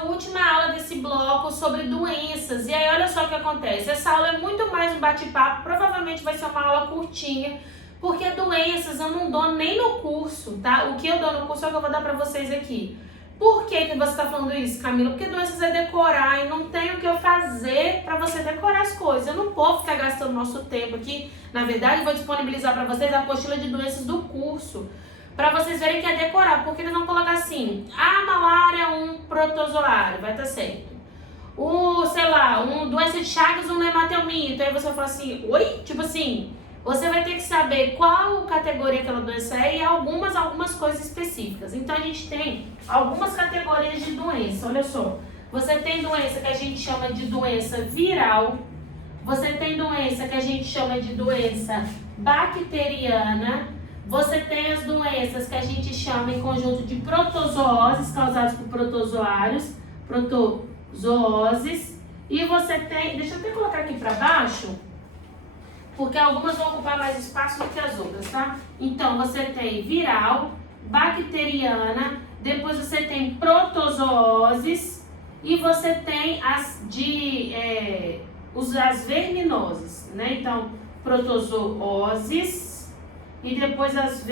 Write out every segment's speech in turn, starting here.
a última aula desse bloco sobre doenças. E aí, olha só o que acontece. Essa aula é muito mais um bate-papo, provavelmente vai ser uma aula curtinha, porque doenças eu não dou nem no curso, tá? O que eu dou no curso é o que eu vou dar pra vocês aqui. Por que você tá falando isso, Camila? Porque doenças é decorar e não tem o que eu fazer pra você decorar as coisas. Eu não posso ficar gastando nosso tempo aqui. Na verdade, eu vou disponibilizar pra vocês a apostila de doenças do curso, para vocês verem que é decorar, porque eles vão colocar assim, a malária, um protozoário, vai estar certo. Doença de Chagas, um hemateomia. Então aí você fala assim, oi? Tipo assim, você vai ter que saber qual categoria aquela doença é e algumas coisas específicas. Então a gente tem algumas categorias de doença, olha só. Você tem doença que a gente chama de doença viral, você tem doença que a gente chama de doença bacteriana, você tem as doenças que a gente chama em conjunto de protozooses, causadas por protozoários, protozooses. E você tem, deixa eu até colocar aqui para baixo, porque algumas vão ocupar mais espaço do que as outras, tá? Então, você tem viral, bacteriana, depois você tem protozooses e você tem as verminoses, né? Então, protozooses e depois as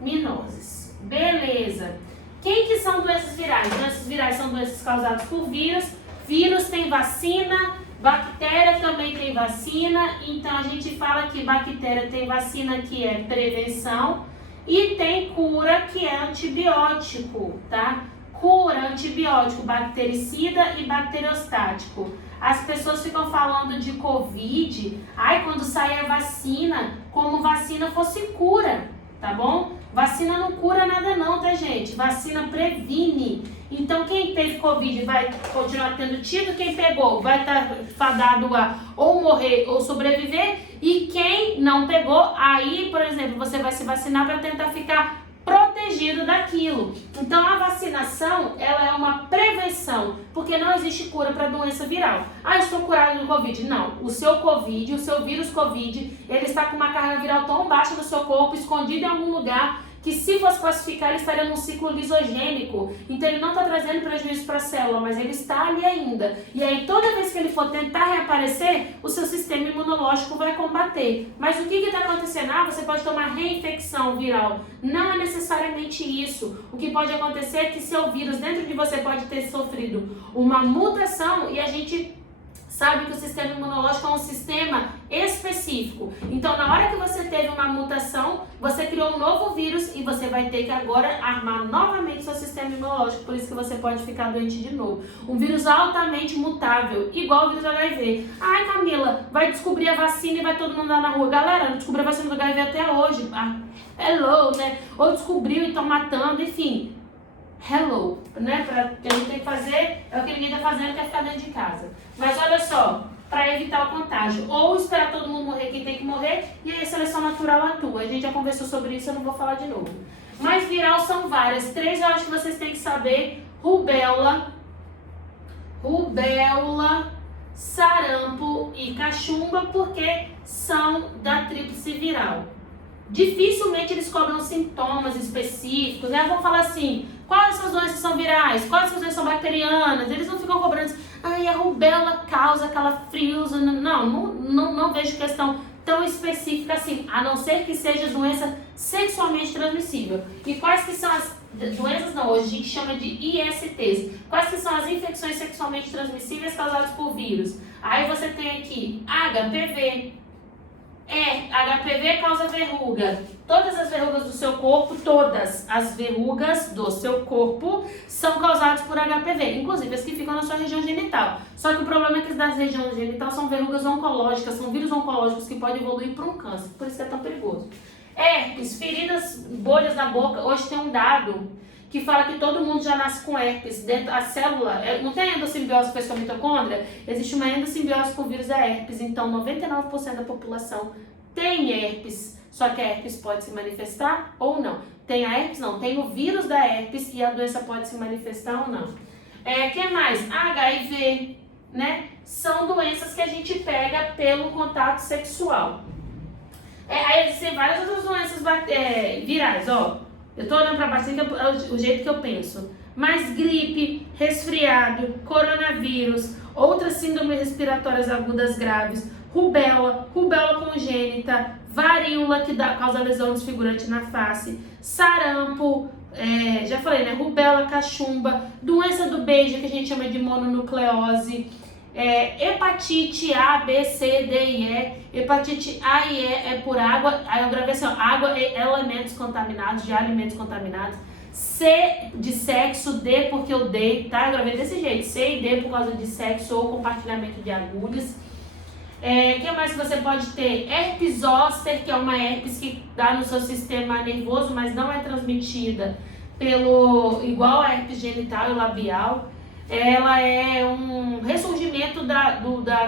verminoses. Beleza. Quem que são doenças virais? Doenças virais são doenças causadas por vírus. Vírus tem vacina, bactéria também tem vacina. Então a gente fala que bactéria tem vacina que é prevenção e tem cura que é antibiótico, tá? Cura, antibiótico, bactericida e bacteriostático. As pessoas ficam falando de Covid, quando sai a vacina, como vacina fosse cura, tá bom? Vacina não cura nada não, tá, gente? Vacina previne. Então, quem teve Covid vai continuar tendo tido, quem pegou vai estar fadado a ou morrer ou sobreviver, e quem não pegou, aí, por exemplo, você vai se vacinar para tentar ficar protegido daquilo. Então a vacinação, ela é uma prevenção, porque não existe cura para doença viral. Eu estou curado do Covid. Não, o seu Covid, o seu vírus Covid, ele está com uma carga viral tão baixa no seu corpo, escondido em algum lugar, que se fosse classificar, ele estaria num ciclo lisogênico. Então ele não está trazendo prejuízo para a célula, mas ele está ali ainda. E aí toda vez que ele for tentar reaparecer, o seu sistema imunológico vai combater. Mas o que está acontecendo? Você pode tomar reinfecção viral. Não é necessariamente isso. O que pode acontecer é que seu vírus dentro de você pode ter sofrido uma mutação, e a gente sabe que o sistema imunológico é um sistema específico. Então, na hora que você teve uma mutação, você criou um novo vírus e você vai ter que agora armar novamente seu sistema imunológico. Por isso que você pode ficar doente de novo. Um vírus altamente mutável, igual o vírus HIV. Camila, vai descobrir a vacina e vai todo mundo lá na rua. Galera, não descobriu a vacina do HIV até hoje. Hello, né? Ou descobriu e estão matando, enfim. Hello, né? O que a gente tem que fazer é o que ninguém tá fazendo, que é ficar dentro de casa. Mas olha só, para evitar o contágio, ou esperar todo mundo morrer quem tem que morrer, e aí a seleção natural atua. A gente já conversou sobre isso, eu não vou falar de novo. Mas viral são várias. 3 eu acho que vocês têm que saber: rubéola, sarampo e cachumba, porque são da tríplice viral. Dificilmente eles cobram sintomas específicos, né? Vão falar assim, quais essas doenças são virais, quais essas doenças são bacterianas. Eles não ficam cobrando assim, a rubéola causa calafrios. Não vejo questão tão específica assim, a não ser que seja doença sexualmente transmissível. E quais que são as doenças? Hoje a gente chama de ISTs. Quais que são as infecções sexualmente transmissíveis causadas por vírus? Aí você tem aqui HPV. HPV causa verruga. Todas as verrugas do seu corpo, todas as verrugas do seu corpo são causadas por HPV, inclusive as que ficam na sua região genital. Só que o problema é que as da região genital são verrugas oncológicas, são vírus oncológicos que podem evoluir para um câncer, por isso que é tão perigoso. Herpes, feridas, bolhas na boca. Hoje tem um dado que fala que todo mundo já nasce com herpes. Dentro a célula, não tem endossimbiose com a sua mitocôndria? Existe uma endossimbiose com o vírus da herpes. Então, 99% da população tem herpes. Só que a herpes pode se manifestar ou não. Tem a herpes? Não. Tem o vírus da herpes e a doença pode se manifestar ou não. Que mais? HIV, né? São doenças que a gente pega pelo contato sexual. Aí existem várias outras doenças virais, ó. Eu tô olhando pra baixo, que é o jeito que eu penso. mas gripe, resfriado, coronavírus, outras síndromes respiratórias agudas graves, rubéola, rubéola congênita, varíola, que causa lesão desfigurante na face, sarampo, já falei, né? Rubéola, cachumba, doença do beijo, que a gente chama de mononucleose, hepatite A, B, C, D e E. Hepatite A e E é por água, aí eu gravei assim, ó, água e elementos contaminados, de alimentos contaminados. C de sexo, D porque eu dei, tá? Eu gravei desse jeito, C e D por causa de sexo ou compartilhamento de agulhas. O que mais que você pode ter? Herpes zoster, que é uma herpes que dá no seu sistema nervoso, mas não é transmitida igual a herpes genital e labial. Ela é um ressurgimento da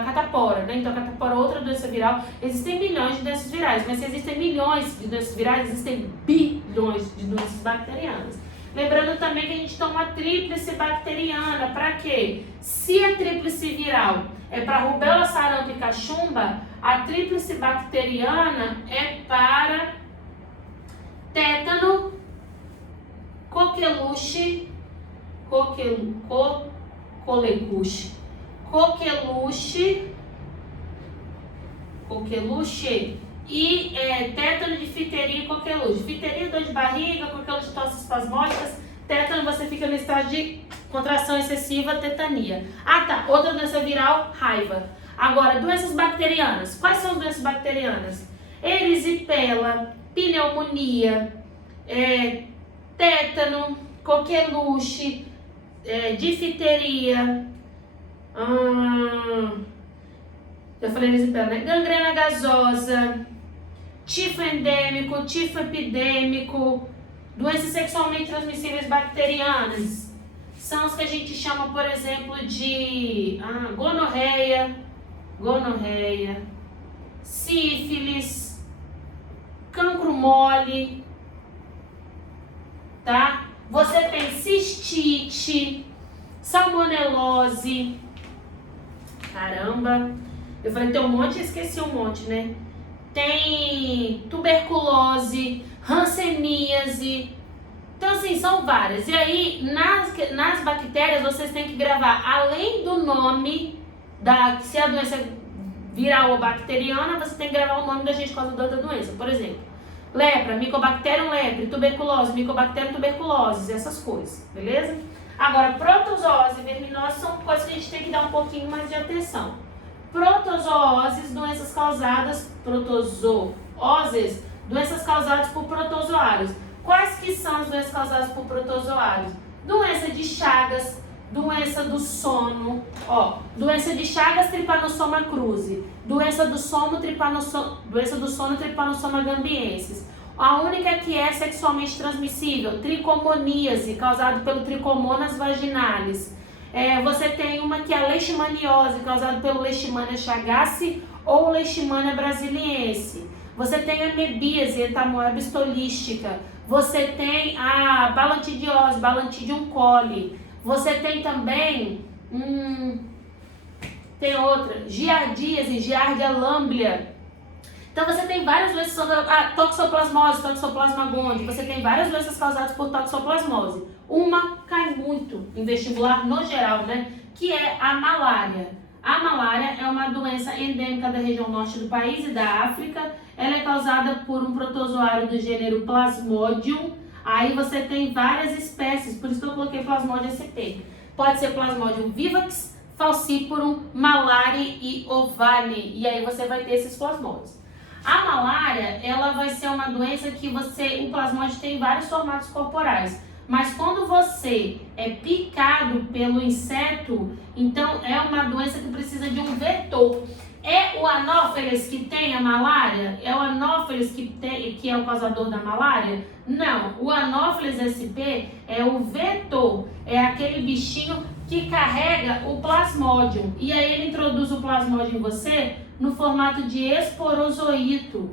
catapora, né? Então a catapora é outra doença viral. Existem milhões de doenças virais, mas se existem milhões de doenças virais, existem bilhões de doenças bacterianas. Lembrando também que a gente toma a tríplice bacteriana. Para quê? Se a tríplice viral é para rubéola, sarampo e cachumba, a tríplice bacteriana é para tétano, coqueluche, coqueluche e tétano, difteria e coqueluche. Difteria, dor de barriga, coqueluche, tosse espasmódicas. Tétano, você fica no estado de contração excessiva, tetania. Ah tá, outra doença viral, raiva. Agora, doenças bacterianas. Quais são as doenças bacterianas? Erisipela, pneumonia, tétano, coqueluche, difteria, eu falei erisipela, né? Gangrena gasosa, tifo endêmico, tifo epidêmico, doenças sexualmente transmissíveis bacterianas. São os que a gente chama, por exemplo, de gonorreia, sífilis, cancro mole, tá? Você tem cistite, salmonelose, caramba, eu falei tem um monte e esqueci um monte, né? Tem tuberculose, hanseníase, então assim, são várias. E aí, nas bactérias, vocês têm que gravar, além do nome, se a doença é viral ou bacteriana, você tem que gravar o nome da agente causador da doença. Por exemplo, lepra, Mycobacterium lepre, tuberculose, Mycobacterium tuberculose, essas coisas, beleza? Agora, protozoose e verminose são coisas que a gente tem que dar um pouquinho mais de atenção. Protozooses, doenças causadas por protozoários. Quais que são as doenças causadas por protozoários? Doença de Chagas, doença do sono, doença de Chagas, Trypanosoma cruzi, doença do sono, Trypanosoma gambiensis. A única que é sexualmente transmissível, tricomoníase, causada pelo Trichomonas vaginalis. Você tem uma que é a leishmaniose, causada pelo Leishmania chagassi ou Leishmania brasiliense. Você tem a amebíase, entamoeba estolística. Você tem a balantidiose, Balantidium coli. Você tem também, tem outra, giardíase, Giardia lamblia. Então você tem várias doenças, toxoplasmose, Toxoplasma gondii. Você tem várias doenças causadas por toxoplasmose. Uma cai muito em vestibular no geral, né? Que é a malária. A malária é uma doença endêmica da região norte do país e da África. Ela é causada por um protozoário do gênero Plasmodium. Aí você tem várias espécies, por isso que eu coloquei Plasmodium sp. Pode ser Plasmodium vivax, Falciparum, Malari e Ovale. E aí você vai ter esses plasmódios. A malária, ela vai ser uma doença que o plasmódio tem vários formatos corporais. Mas quando você é picado pelo inseto, então é uma doença que precisa de um vetor. É o Anopheles que tem a malária? É o Anopheles que é o causador da malária? Não, o Anopheles sp é o vetor, é aquele bichinho que carrega o plasmódio. E aí ele introduz o plasmódio em você no formato de esporozoito.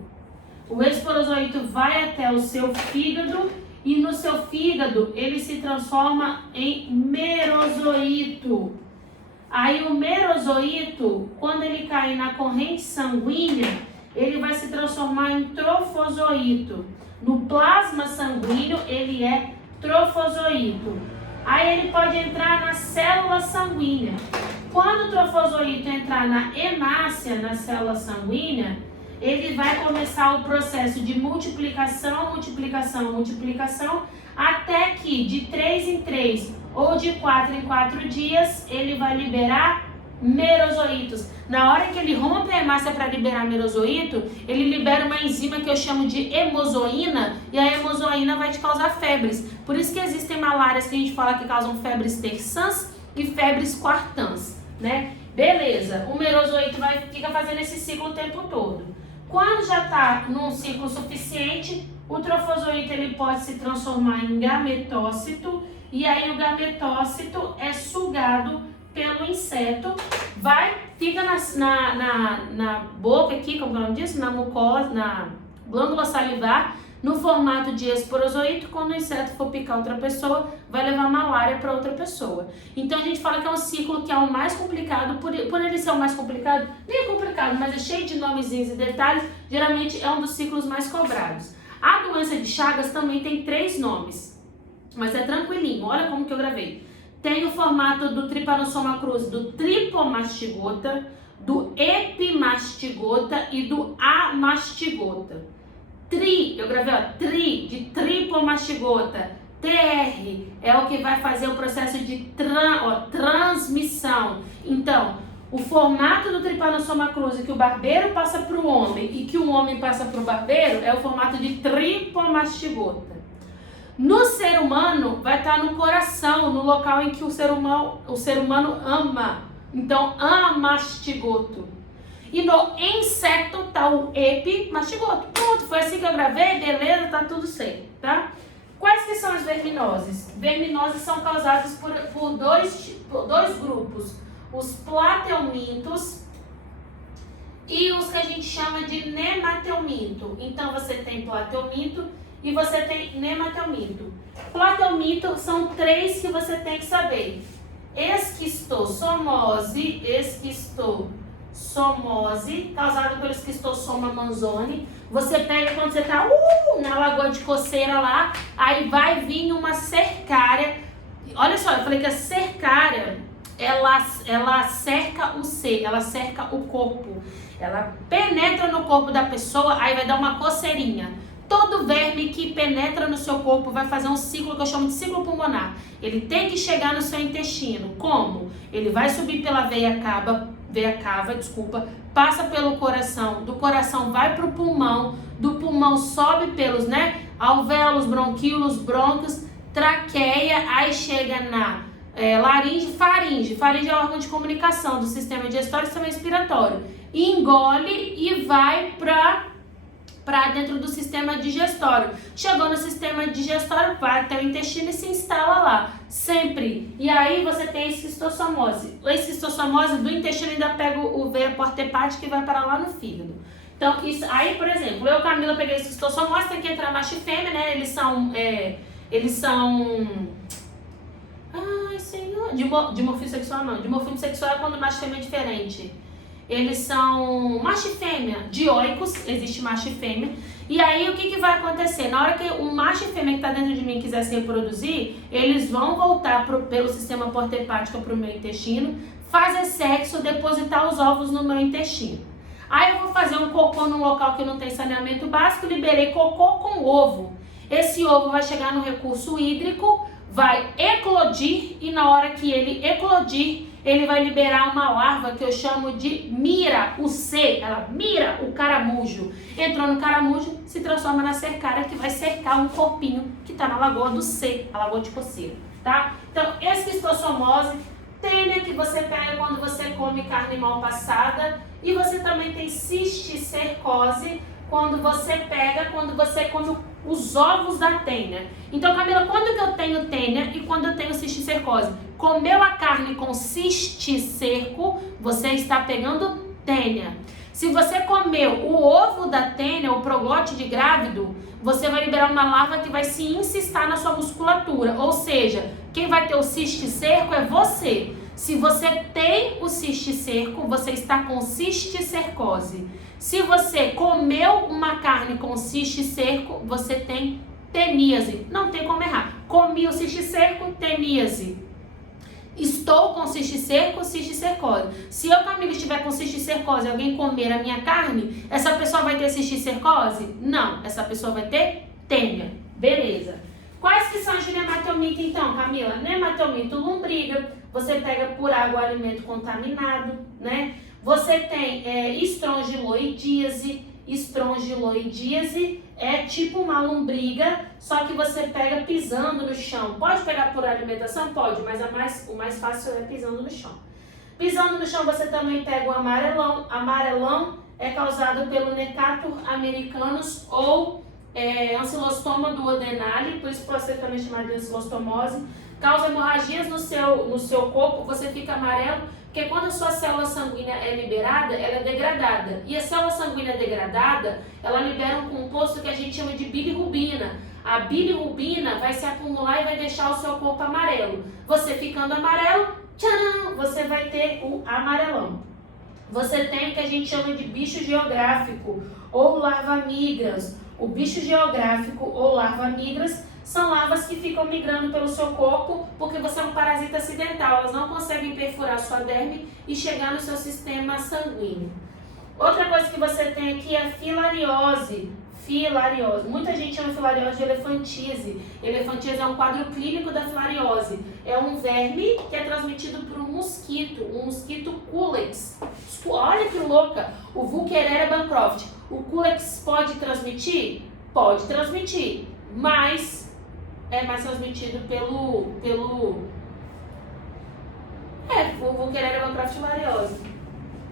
O esporozoito vai até o seu fígado e no seu fígado ele se transforma em merozoito. Aí o merozoito, quando ele cair na corrente sanguínea, ele vai se transformar em trofozoito. No plasma sanguíneo ele é trofozoito. Aí ele pode entrar na célula sanguínea. Quando o trofozoito entrar na hemácia, na célula sanguínea, ele vai começar o processo de multiplicação, multiplicação, multiplicação, até que de 3 em 3 ou de 4 em 4 dias, ele vai liberar merozoítos. Na hora que ele rompe a hemácia para liberar merozoíto, ele libera uma enzima que eu chamo de hemozoína, e a hemozoína vai te causar febres. Por isso que existem malárias que a gente fala que causam febres terçãs e febres quartãs, né? Beleza, o merozoíto fica fazendo esse ciclo o tempo todo. Quando já está num ciclo suficiente, o trofozoito ele pode se transformar em gametócito, e aí o gametócito é sugado pelo inseto, fica na boca aqui, como é o nome disso? Na mucosa, na glândula salivar, no formato de esporozoito. Quando o inseto for picar outra pessoa, vai levar malária para outra pessoa. Então a gente fala que é um ciclo que é o mais complicado, por ele ser o mais complicado, nem é complicado, mas é cheio de nomezinhos e detalhes, geralmente é um dos ciclos mais cobrados. A doença de Chagas também tem 3 nomes, mas é tranquilinho, olha como que eu gravei. Tem o formato do Trypanosoma cruzi, do tripomastigota, do epimastigota e do amastigota. Eu gravei, ó, de tripomastigota. TR é o que vai fazer o processo de transmissão. Então, o formato do Trypanosoma cruzi que o barbeiro passa para o homem e que o homem passa para o barbeiro é o formato de tripomastigota. No ser humano, vai estar no coração, no local em que o ser humano ama. Então, amastigoto. E no inseto tá o epimastigoto. Pronto, foi assim que eu gravei, beleza, tá tudo certo, tá? Quais que são as verminoses? Verminoses são causadas por dois grupos. Os plateumintos e os que a gente chama de nemateuminto. Então, você tem plateuminto e você tem nemateuminto. Plateuminto são 3 que você tem que saber. Esquistossomose, causada pelo Esquistossoma manzoni. Você pega quando você tá na lagoa de coceira lá, aí vai vir uma cercária. Olha só, eu falei que a cercária, ela cerca o ser, ela cerca o corpo. Ela penetra no corpo da pessoa, aí vai dar uma coceirinha. Todo verme que penetra no seu corpo vai fazer um ciclo que eu chamo de ciclo pulmonar. Ele tem que chegar no seu intestino. Como? Ele vai subir pela veia cava, passa pelo coração, do coração vai para o pulmão, do pulmão sobe pelos, alvéolos, bronquíolos, brônquios, traqueia, aí chega na laringe, faringe. Faringe é o órgão de comunicação do sistema digestório e sistema respiratório. Engole e vai para dentro do sistema digestório. Chegou no sistema digestório, vai até o intestino e se instala lá. Sempre. E aí você tem a esquistossomose. A esquistossomose do intestino ainda pega o veia porta hepática e vai para lá no fígado. Então, isso, aí, por exemplo, eu, Camila, peguei a esquistossomose, tem que entrar macho e fêmea, né? Eles são... Ai, senhor... Dimorfismo sexual não. Dimorfismo sexual é quando o macho e fêmea é diferente. Eles são macho e fêmea, dioicos, existe macho e fêmea. E aí o que vai acontecer? Na hora que o macho e fêmea que está dentro de mim quiser se reproduzir, eles vão voltar pelo sistema porta-hepático para o meu intestino, fazer sexo, depositar os ovos no meu intestino. Aí eu vou fazer um cocô num local que não tem saneamento básico, liberei cocô com ovo. Esse ovo vai chegar no recurso hídrico, vai eclodir e na hora que ele eclodir, ele vai liberar uma larva que eu chamo de mira, o C, ela mira o caramujo. Entrou no caramujo, se transforma na cercária que vai cercar um corpinho que está na lagoa do C, a lagoa de coceira, tá? Então, esquistossomose, tênia que você pega quando você come carne mal passada e você também tem cisticercose quando você come os ovos da tênia. Então, Camila, quando que eu tenho tênia e quando eu tenho cisticercose? Comeu a carne com cisticerco, você está pegando tênia. Se você comeu o ovo da tênia, o proglote de grávido, você vai liberar uma larva que vai se incistar na sua musculatura. Ou seja, quem vai ter o cisticerco é você. Se você tem o cisticerco, você está com cisticercose. Se você comeu uma carne com cisticerco, você tem teníase. Não tem como errar. Comi o cisticerco, teníase. Estou com cisticerco, cisticercose. Se eu, Camila, estiver com cisticercose e alguém comer a minha carne, essa pessoa vai ter cisticercose? Não, essa pessoa vai ter tênia. Beleza. Quais que são as de nematomita então, Camila? Nematomito lombriga, você pega por água alimento contaminado, né? Você tem estrongiloidíase. Estrongiloidíase é tipo uma lombriga, só que você pega pisando no chão. Pode pegar por alimentação? Pode, mas o mais fácil é pisando no chão. Pisando no chão você também pega o amarelão. Amarelão é causado pelo Necator americanus ou ancilostoma duodenale, por isso pode ser também chamado de ancilostomose. Causa hemorragias no seu corpo, você fica amarelo, porque quando a sua célula sanguínea é liberada, ela é degradada. E a célula sanguínea degradada, ela libera um composto que a gente chama de bilirrubina. A bilirrubina vai se acumular e vai deixar o seu corpo amarelo. Você ficando amarelo, tcharam, você vai ter o amarelão. Você tem o que a gente chama de bicho geográfico ou larva migras. O bicho geográfico ou larva migras são larvas que ficam migrando pelo seu corpo porque você é um parasita acidental. Elas não conseguem perfurar sua derme e chegar no seu sistema sanguíneo. Outra coisa que você tem aqui é a filariose. Filariose. Muita gente chama filariose de elefantise. Elefantise é um quadro clínico da filariose. É um verme que é transmitido por um mosquito Culex. Olha que louca! O Wuchereria bancroft. O Culex pode transmitir? Pode transmitir, mas é mais transmitido pelo o Wuchereria bancroft filariose.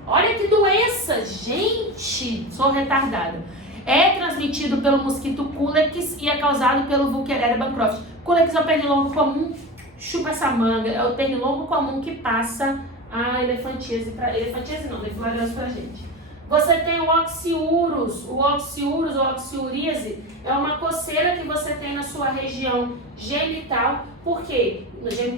Olha que doença, gente! Sou retardada. É transmitido pelo mosquito Culex e é causado pelo Wuchereria bancroft. Culex é o pernilongo comum, chupa essa manga, é o pernilongo comum que passa a elefantise não, filariose pra gente. Você tem o oxiurus. O oxiurus ou oxiuríase é uma coceira que você tem na sua região genital. Por quê?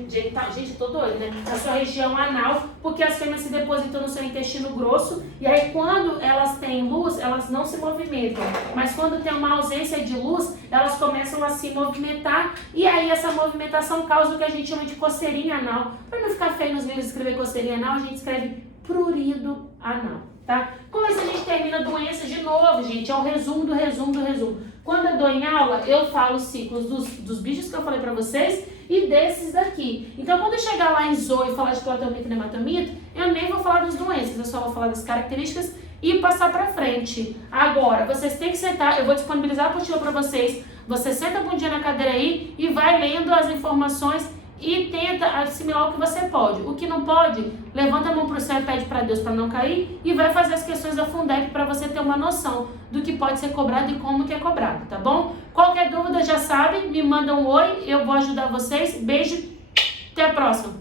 Genital, gente, tô doida, né? Na sua região anal, porque as fêmeas se depositam no seu intestino grosso e aí quando elas têm luz, elas não se movimentam. Mas quando tem uma ausência de luz, elas começam a se movimentar e aí essa movimentação causa o que a gente chama de coceirinha anal. Para não ficar feio nos livros escrever coceirinha anal, a gente escreve prurido anal. Tá? Com isso a gente termina doenças de novo, gente. É o resumo do resumo do resumo. Quando eu dou em aula, eu falo os ciclos dos bichos que eu falei pra vocês e desses daqui. Então, quando eu chegar lá em zoo e falar de clatomito e nematomito, eu nem vou falar das doenças, eu só vou falar das características e passar pra frente. Agora, vocês têm que sentar, eu vou disponibilizar a apostila pra vocês. Você senta a bundinha na cadeira aí e vai lendo as informações e tenta assimilar o que você pode. O que não pode, levanta a mão pro céu e pede para Deus para não cair e vai fazer as questões da Fundeb para você ter uma noção do que pode ser cobrado e como que é cobrado, tá bom? Qualquer dúvida já sabe, me manda um oi, eu vou ajudar vocês. Beijo, até a próxima.